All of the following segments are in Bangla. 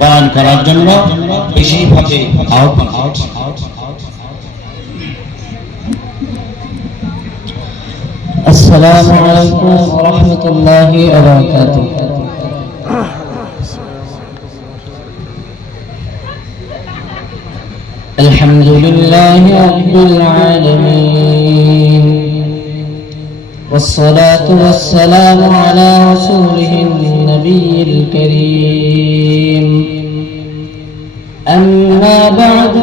বয়ান করার জন্য বিশেষভাবে আহ্বান করছি। আসসালামু আলাইকুম ওয়া রাহমাতুল্লাহি ওয়া বারাকাতুহু। আলহামদুলিল্লাহি রাব্বিল আলামিন والصلاة والسلام على رسوله النبي الكريم أما بعد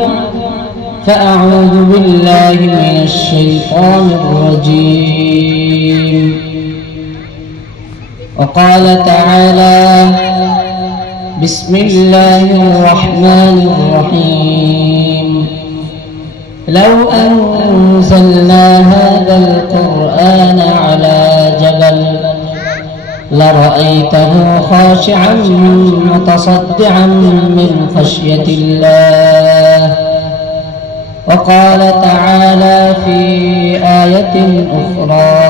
فأعوذ بالله من الشيطان الرجيم وقال تعالى بسم الله الرحمن الرحيم لو أنزلنا هذا القرآن على جبل لرأيته خاشعا متصدعا من خشية الله وقال تعالى في آية أخرى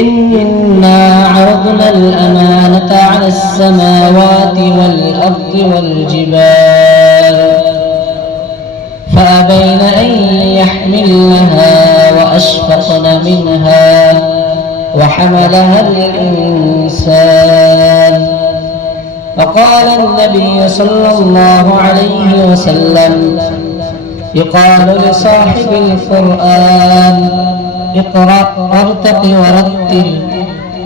إنا عرضنا الأمانة على السماوات والأرض والجبال فأبين أن يحملنها وأشفقن منها وحملها الإنسان فقال النبي صلى الله عليه وسلم يقال لصاحب القرآن اقرأ وارتق ورتل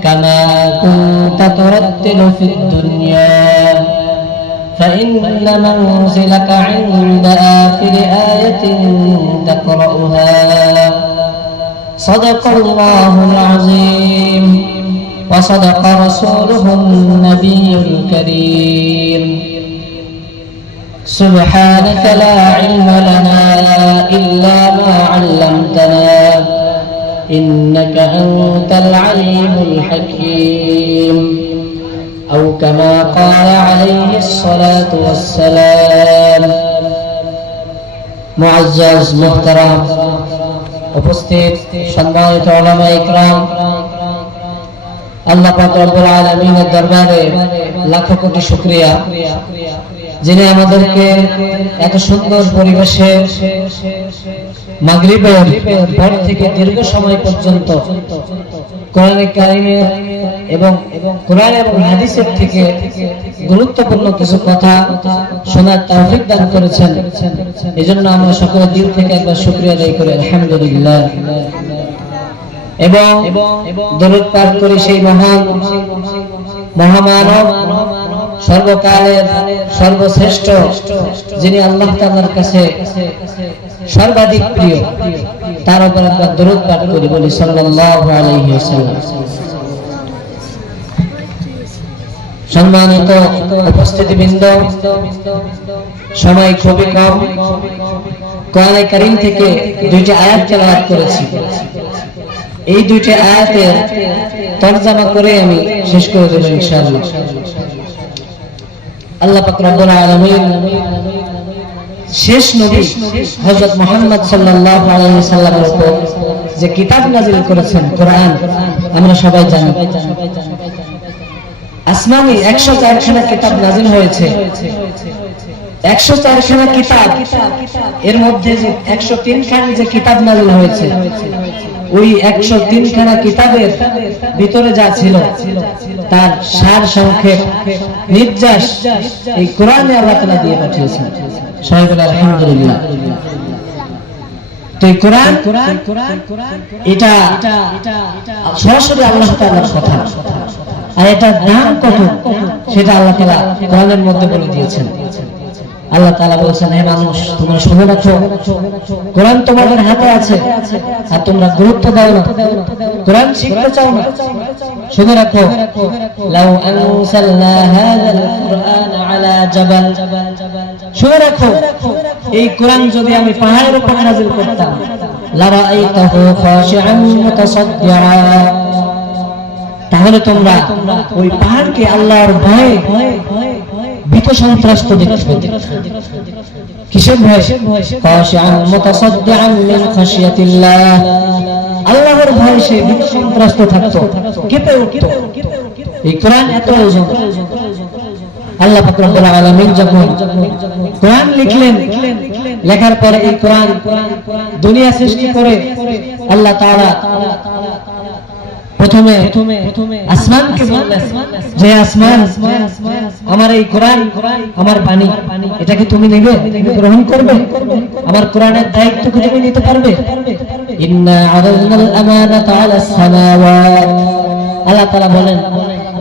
كما كنت ترتل في الدنيا فإن منزلك عند آخر آية تقرأها صدق الله العظيم وصدق رسوله النبي الكريم سبحانك لا علم لنا إلا ما علمتنا إنك أنت العليم الحكيم أو كما قال عليه الصلاة والسلام معزز محترم উপস্থিত সম্মানিত উলামা ইকরাম, আল্লাহ পাক রব্বুল আলামিনের দরবারে লাখ কোটি শুকরিয়া যিনি আমাদেরকে এত সুন্দর পরিবেশে মাগরিবের পর থেকে দীর্ঘ সময় পর্যন্ত কোরআনে কারিমের এবং কোরআন এবং হাদিসের থেকে গুরুত্বপূর্ণ কিছু কথা শোনার তৌফিক দান করেছেন। এজন্য আমরা সকলের দিল থেকে একবার শুকরিয়া আদায় করি আলহামদুলিল্লাহ এবং দরুদ পাঠ করি সেই মহান মহামানব সর্বকালের সর্বশ্রেষ্ঠ যিনি আল্লাহ তাআলার কাছে সর্বাধিক প্রিয়, তার উপর আমরা দরুদ পাঠ করি, বলি সাল্লাল্লাহু আলাইহি ওয়াসাল্লাম। সম্মানিত উপস্থিতিবৃন্দ, সময় খুবই কম। কোরআনে কারীম থেকে দুইটি আয়াত তেলাওয়াত করেছি। এই দুইটি আয়াতের তরজমা করে আমি শেষ করে দেব ইনশাআল্লাহ। আল্লাহ পাক রব্বুল আলামিন শেষ নবী হযরত মুহাম্মদ সাল্লাল্লাহু আলাইহি সাল্লামের উপর যে কিতাব নাযিল করেছেন কোরআন, আমরা সবাই জানি আসমানি 104 খানা কিতাব নাযিল হয়েছে। 104 খানা কিতাব, এর মধ্যে যে 103 খানা যে কিতাব নাযিল হয়েছে, ওই 103 খানা কিতাবের ভিতরে যা ছিল তার সার সংক্ষেপ নির্যাস এই কোরআনে আল্লাহ তাআলা দিয়ে পাঠিয়েছেন। সবাই বলে আলহামদুলিল্লাহ। তো এই কোরআন এটা সরাসরি আল্লাহ তাআলার কথা, আর এটার দাম কত সেটা আল্লাহ তাআলা কোরআনের মধ্যে বলে দিয়েছেন। আল্লাহ তাআলা বলেছেন, হে মানুষ, তোমরা শুনে রাখো, কোরআন তোমাদের হাতে আছে আর তোমরা গুরুত্ব দাও না, কোরআন শিখতে চাও না। শুনে রাখো, লাউ আনসালনা হাযাল কুরআন আলা জাবাল, শুনে রাখো, এই কোরআন যদি আমি পাহাড়ের উপর নাযিল করতাম, লারাআইতাহু খাশিআন মুতাসাদ্দিআ, তাহলে তোমরা ওই পাহাড়কে আল্লাহর ভয়ে ভীত সন্ত্রস্ত দেখবে। কিসের ভয়? খাশিআন মুতাসাদ্দিআন মিন খাশিয়াতিল্লাহ, আল্লাহর ভয়ে সে ভীত সন্ত্রস্ত থাকতো, কেঁপে উঠতো। এই কোরআন এত ওজন, আল্লাহ পাক রব্বুল আলামিন যখন কোরআন লিখলেন, লেখার পরে এই কোরআন দুনিয়া সৃষ্টি করে আল্লাহ তাআলা প্রথমে আসমানকে বললেন যে আসমান, আমার এই কোরআন আমার বাণী, এটাকে তুমি নেবে, গ্রহণ করবে? আমার কোরআনের দায়িত্ব কি তুমি নিতে পারবে? ইন্না আরাদনাল আমানাতা আলাস সামাওয়াত, আল্লাহ তাআলা বলেন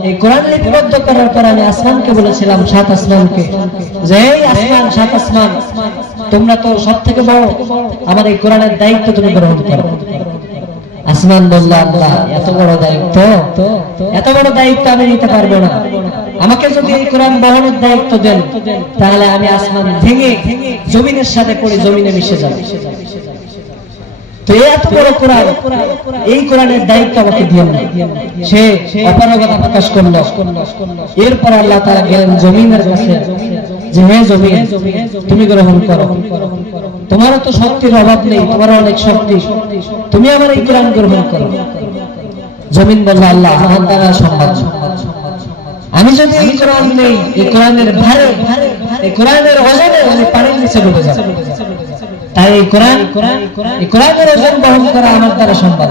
এই কোরআন লিপিবদ্ধ করার পর আমি আসমানকে বলেছিলাম, সাত আসমানকে, যে এই আসমান, সাত আসমান, তোমরা তো সব থেকে বড়, আমার এই কোরআনের দায়িত্ব তুমি গ্রহণ করো। আসমান বলল, আল্লাহ এত বড় দায়িত্ব, এত বড় দায়িত্ব আমি নিতে পারবো না। আমাকে যদি এই কোরআন বহনের দায়িত্ব দেন, তাহলে আমি আসমান ভেঙে জমিনের সাথে পড়ে জমিনে মিশে যাব। তো এত বড় কোরআন, এই কোরআনের দায়িত্ব আমাকে দিয়েন না। সে অপারগতা প্রকাশ করলো। এরপর আল্লাহ তাআলা গেলেন জমিনের কাছে, যে হে জমিন, তুমি গ্রহণ করো, তোমারও তো শক্তির অভাব নেই, তোমারও অনেক শক্তি, তুমি আমার এই কোরআন গ্রহণ করো। জমিন বলল, আল্লাহ আমার দ্বারা সম্ভব, আমি যদি এই কোরআন নেই, এই কোরআনের ভারে, এই কোরআনের ওজনে আমি পানির নিচে ডুবে যাব। তাই এই কোরআনের ওজন বহন করা আমার দ্বারা সম্ভব।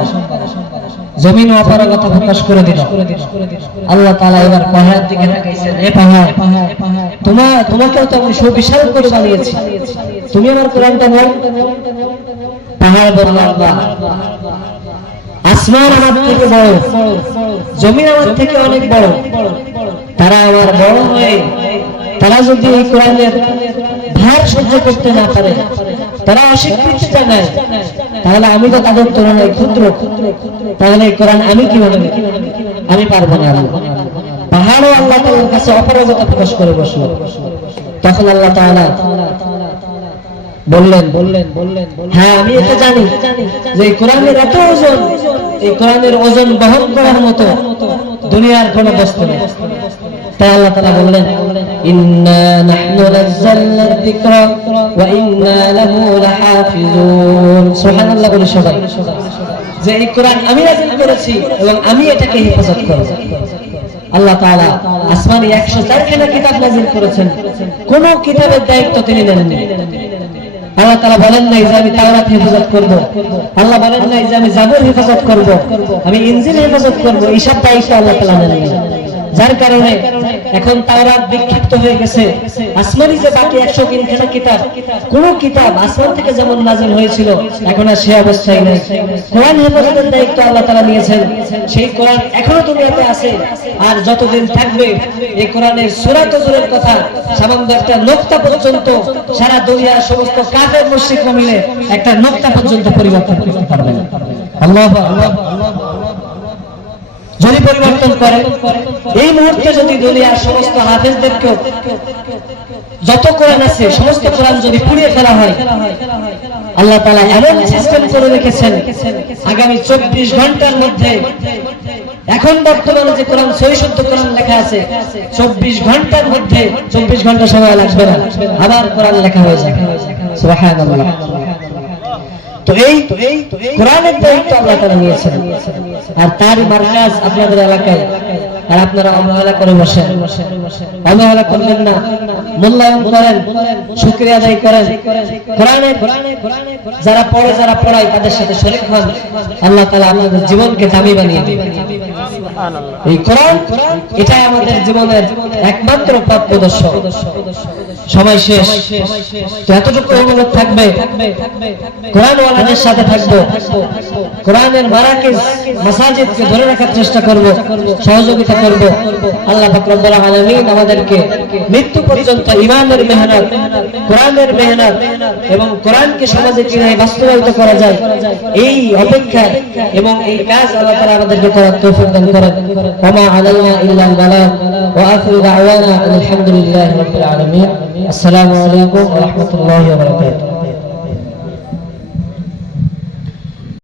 জমিন অপারগতা প্রকাশ করে দিল। আল্লাহ তাআলা এবার পাহাড়ের দিকে তাকাইছেন, হে পাহাড়, তোমাকেও তো আমি সুবিশাল করে বানিয়েছি, তুমি আমার কোরআনটা নাও। পাহাড় বলল, আল্লাহ আসমান আমার থেকে বড়, জমিন আমার থেকে অনেক বড়, তারা আমার বড় হয়ে তারা যদি এই কোরআনের ভার সহ্য করতে না পারে, তারা অস্বীকৃতি জানায়, তাহলে আমি তো তাদের তুলনায় ক্ষুদ্র, তাহলে এই কোরআন আমি কিভাবে, আমি পারবো না। পাহাড়ও আল্লাহ তাআলার কাছে অপারগতা প্রকাশ করে বসলো। তখন আল্লাহ তাআলা বললেন, হ্যাঁ আমি এটা জানি যে এই কোরআনের এত ওজন, এই কোরআনের ওজন বহন করার মতো দুনিয়ার কোনো বস্তু নেই। তাই আল্লাহ তাআলা বললেন, ইন্না নাহনু নাযালনা যিকরা ওয়া ইন্না লাহু লাহাফিজুন। সুবহানাল্লাহ বলে সবাই, যে এই কোরআন আমি নাযিল করেছি এবং আমি এটাকে হেফাজত করব। আল্লাহ তাআলা আসমানে 104 খানা কিতাব নাযিল করেছেন, কোন কিতাবের দায়িত্ব তিনি নেননি। আল্লাহ তাআলা বলেন নাই যে আমি তাওরাত হেফাজত করব, আল্লাহ বলেন নাই যে আমি জাবুর হেফাজত করব, আমি ইনজিল হেফাজত করব, এইসব দায়িত্ব আল্লাহ তাআলা নেননি। যার কারণে এখন তাওরাত বিক্ষিপ্ত হয়ে গেছে। আসমানি যে বাকি 103 খানা কিতাব, কোন কিতাব আসমান থেকে যেমন নাযিল হয়েছিল এখন আর সে অবস্থায় নেই। কোরআন হেফাজতের দায়িত্ব আল্লাহ তাআলা নিয়েছেন, সেই কোরআন এখনো দুনিয়াতে আছে, আর যতদিন থাকবে এই কোরআনের সূরা তজুরের কথা সামান্য একটা নোক্তা পর্যন্ত সারা দুনিয়ার সমস্ত কাফের মুশরিকরা মিলে একটা নোক্তা পর্যন্ত পরিবর্তন করতে পারবে না। আল্লাহু আকবার। যদি পরিবর্তন করে, এই মুহূর্তে যদি দুনিয়ার সমস্ত হাফেজদেরকে যত কোরআন আছে সমস্ত কোরআন যদি পুড়িয়ে ফেলা হয়, আল্লাহ তাআলা এমন সিস্টেম করে রেখেছেন আগামী 24 ঘন্টার মধ্যে, এখন বর্তমানে যে কোরআন সহিহ শুদ্ধ কোরআন লেখা আছে 24 ঘন্টার মধ্যে, 24 ঘন্টা সময় লাগবে না, আবার কোরআন লেখা হয়ে যাবে। সুবহানাল্লাহ। তো এই কোরআনের দায়িত্ব আল্লাহ তাআলা নিয়েছেন, আর তার মারকাজ আপনাদের এলাকায়, আর আপনারা অবহেলা করে বসেন। অবহেলা করবেন না, মূল্যায়ন করেন, শুকরিয়া আদায় করেন। কোরআনের যারা পড়ে, যারা পড়ায় তাদের সাথে শরীক হন, আল্লাহ তাআলা আপনাদের জীবনকে দামি বানিয়ে দিবেন। এই কোরআন এটাই আমাদের জীবনের একমাত্র প্রাপ্য দর্শক। সময় শেষ, তো এতটুকু অনুরোধ থাকবে, কোরআন ওয়ালাদের সাথে থাকবো, কোরআনের মারাকিজ মাসাজিদকে ধরে রাখার চেষ্টা করব, সহযোগিতা করব। আল্লাহ পাক রব্বুল আলামিন আমাদেরকে মৃত্যু পর্যন্ত ঈমানের মেহনত, কোরআনের মেহনত এবং কোরআনকে সমাজে কিভাবে বাস্তবায়িত করা যায় এই অপেক্ষা এবং এই কাজ আল্লাহ তাআলা আমাদেরকে করার তৌফিক দান করেন। ওয়া মা আলাইনা ইল্লাল বালাগ ওয়া আখিরু দাওয়ানা আলহামদুলিল্লাহি রাব্বিল আলামিন। আসসালামু আলাইকুম ওয়া রাহমাতুল্লাহি ওয়া বারাকাতুহু।